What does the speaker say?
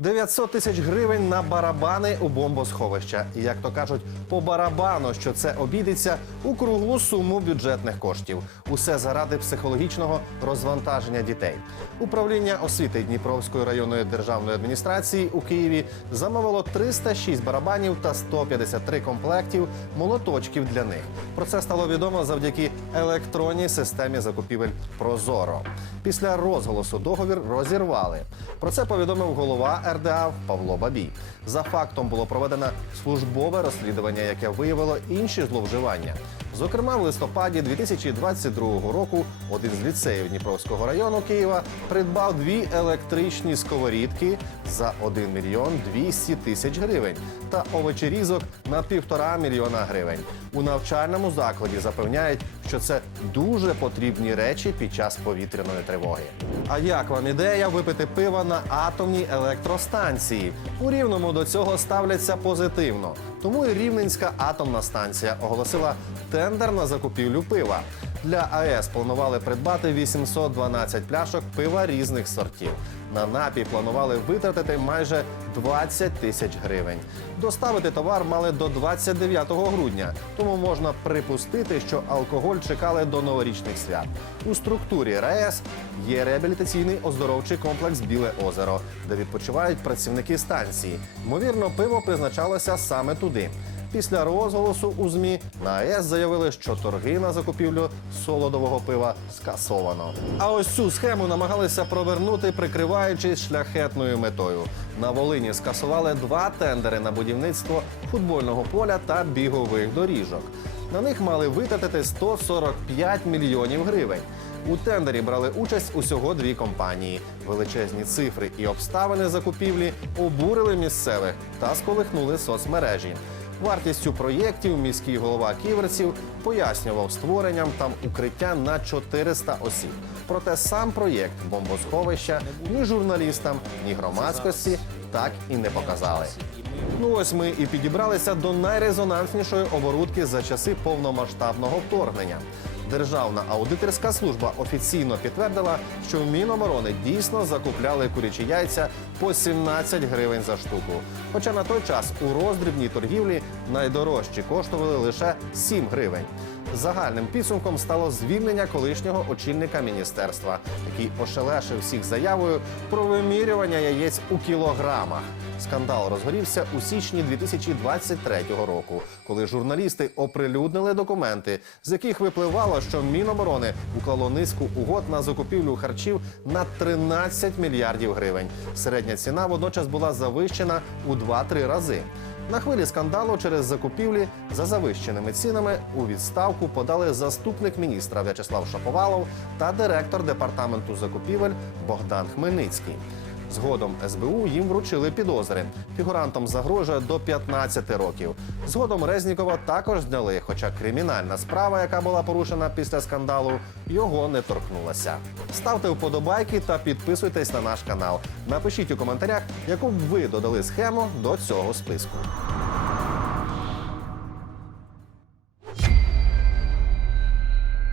900 тисяч гривень на барабани у бомбосховища. І як то кажуть, по барабану, що це обійдеться у круглу суму бюджетних коштів. Усе заради психологічного розвантаження дітей. Управління освіти Дніпровської районної державної адміністрації у Києві замовило 306 барабанів та 153 комплектів молоточків для них. Про це стало відомо завдяки електронній системі закупівель Прозоро. Після розголосу договір розірвали. Про це повідомив голова РДА Павло Бабій. За фактом було проведено службове розслідування, яке виявило інші зловживання. Зокрема, в листопаді 2022 року один з ліцеїв Дніпровського району Києва придбав дві електричні сковорідки за 1 мільйон 200 тисяч гривень та овочерізок на півтора мільйона гривень. У навчальному закладі запевняють, що це дуже потрібні речі під час повітряної тривоги. А як вам ідея випити пива на атомній електростанції? У рівному до цього ставляться позитивно. Тому і Рівненська атомна станція оголосила тендер на закупівлю пива. Для АЕС планували придбати 812 пляшок пива різних сортів. На напій планували витратити майже 20 тисяч гривень. Доставити товар мали до 29 грудня, тому можна припустити, що алкоголь чекали до новорічних свят. У структурі РаЕС є реабілітаційний оздоровчий комплекс Біле озеро, де відпочивають працівники станції. Ймовірно, пиво призначалося саме туди. Після розголосу у ЗМІ на АЕС заявили, що торги на закупівлю солодового пива скасовано. А ось цю схему намагалися провернути, прикриваючись шляхетною метою. На Волині скасували два тендери на будівництво футбольного поля та бігових доріжок. На них мали витратити 145 мільйонів гривень. У тендері брали участь усього дві компанії. Величезні цифри і обставини закупівлі обурили місцевих та сколихнули соцмережі. Вартістю проєктів міський голова ківерців пояснював створенням там укриття на 400 осіб. Проте сам проєкт бомбосховища ні журналістам, ні громадськості так і не показали. Ну ось ми і підібралися до найрезонанснішої оборудки за часи повномасштабного вторгнення. Державна аудиторська служба офіційно підтвердила, що Міноборони дійсно закупляли курячі яйця по 17 гривень за штуку. Хоча на той час у роздрібній торгівлі найдорожчі коштували лише 7 гривень. Загальним підсумком стало звільнення колишнього очільника міністерства, який ошелешив всіх заявою про вимірювання яєць у кілограмах. Скандал розгорівся у січні 2023 року, коли журналісти оприлюднили документи, з яких випливало, що Міноборони уклало низку угод на закупівлю харчів на 13 мільярдів гривень. Середня ціна водночас була завищена у 2-3 рази. На хвилі скандалу через закупівлі за завищеними цінами у відставку подали заступник міністра В'ячеслав Шаповалов та директор департаменту закупівель Богдан Хмельницький. Згодом СБУ їм вручили підозри. Фігурантам загрожує до 15 років. Згодом Резнікова також зняли, хоча кримінальна справа, яка була порушена після скандалу, його не торкнулася. Ставте вподобайки та підписуйтесь на наш канал. Напишіть у коментарях, яку б ви додали схему до цього списку.